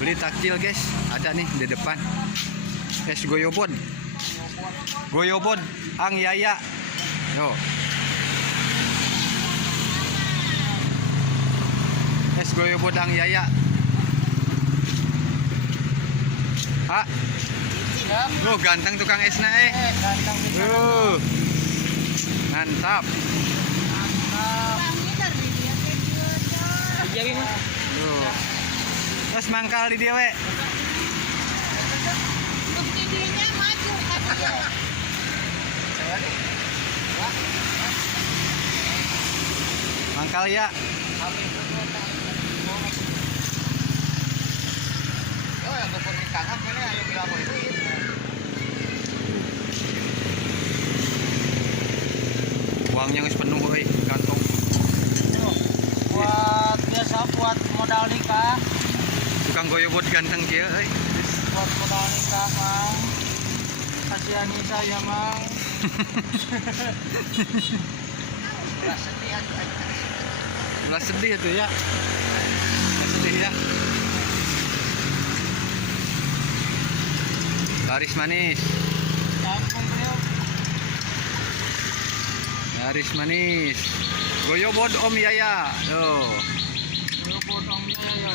Beli takjil guys, ada nih di depan. Es goyobot. Goyobot Ang Yaya. Yo. Es goyobot Ang Yaya. Pak. Loh, ganteng tukang esna Ganteng bisa. Mantap. Tuh. Terus mangkal di dia we. Mangkal ya. Oh, yang tukang kangen kene ayo berapa itu? Uangnya geus penuh euy, kantong. Buat biasa buat modal nikah. Tukang goyobot ganteng kieu euy. Buat modal nikah, Mang. Kasihani saya, Mang. Ulah sedih tuh ya. Ulah sedih ya. Laris manis. Kampung Priok. Laris manis. Goyobot Om Yaya. Tuh. Potong ya.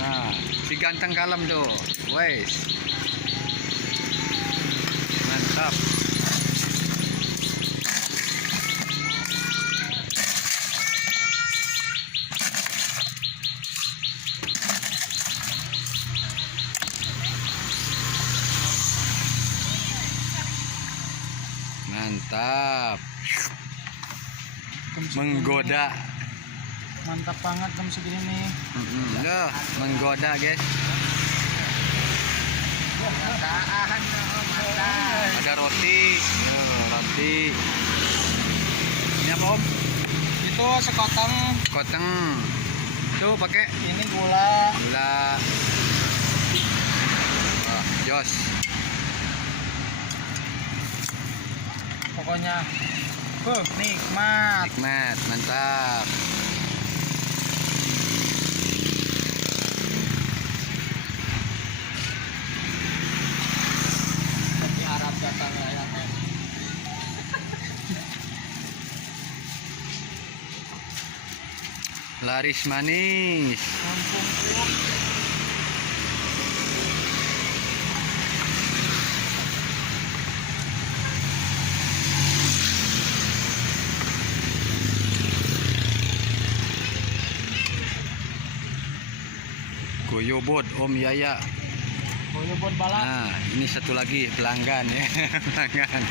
Nah, si ganteng kalem tuh. Wes. Mantap. Mantap. Menggoda. Mantap banget jam segini nih. Loh, menggoda guys. Ada roti. Roti. Ini apa Om? Itu sekoteng. Koteng. Tuh pakai Ini gula. gula. Jos. Pokoknya nikmat. Nikmat, mantap. Di Arab datang ya. Laris manis. Kampung Priok. Goyobot Om Yaya. Goyobot balap. Nah, ini satu lagi pelanggan ya. Pelanggan.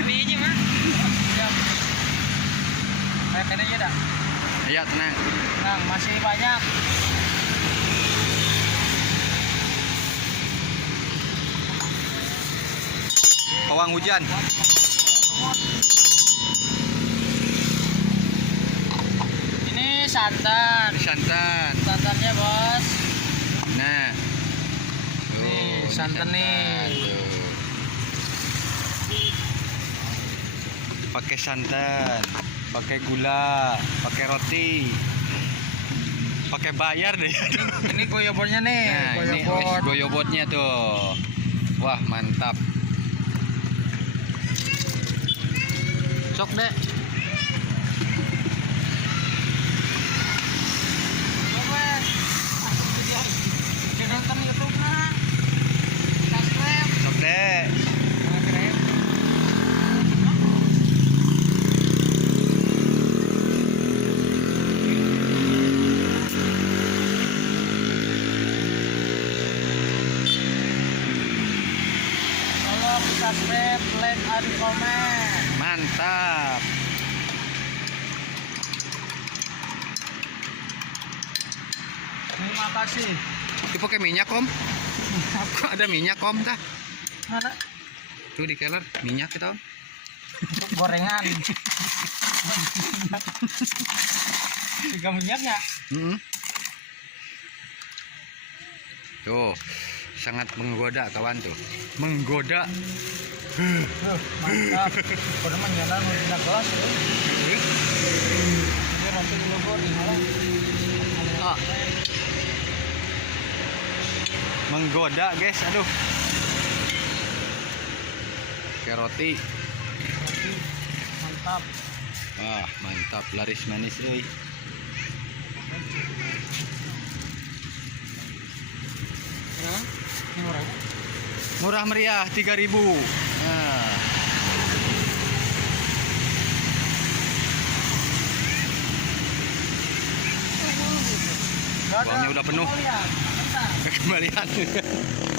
Ini mah. Siap. Kayak kayaknya dah. Ya, tenang. Nah, masih banyak. Pawang hujan. Ini santan. Santan. Santannya, Bos. Nah. Nih, santan nih. Pakai santan, pakai gula, pakai roti, pakai bayar deh. Ini goyobotnya nih. Nah, ini wes goyobotnya tuh. Wah, mantap. Sok deh. Nonton YouTube nah. Subscribe. Sok deh. Tolong subscribe, like, and comment. Mantap. Terima kasih. Itu pakai minyak Om? Kok ada minyak Om dah? Ada Tuh di keler minyak kita Om. untuk gorengan. Juga minyaknya. Tuh, sangat menggoda kawan tuh. Menggoda. Mantap. Udah menyalan udah gelas ya. Dia nanti dulu tinggal. Ah. menggoda guys, aduh. Oke, roti. Roti. Mantap. Wah, mantap, laris manis euy. Ya, ini murah. Murah meriah 3.000. Nah, Nggak ada uangnya udah penuh. kembalian. Bentar. kembalian.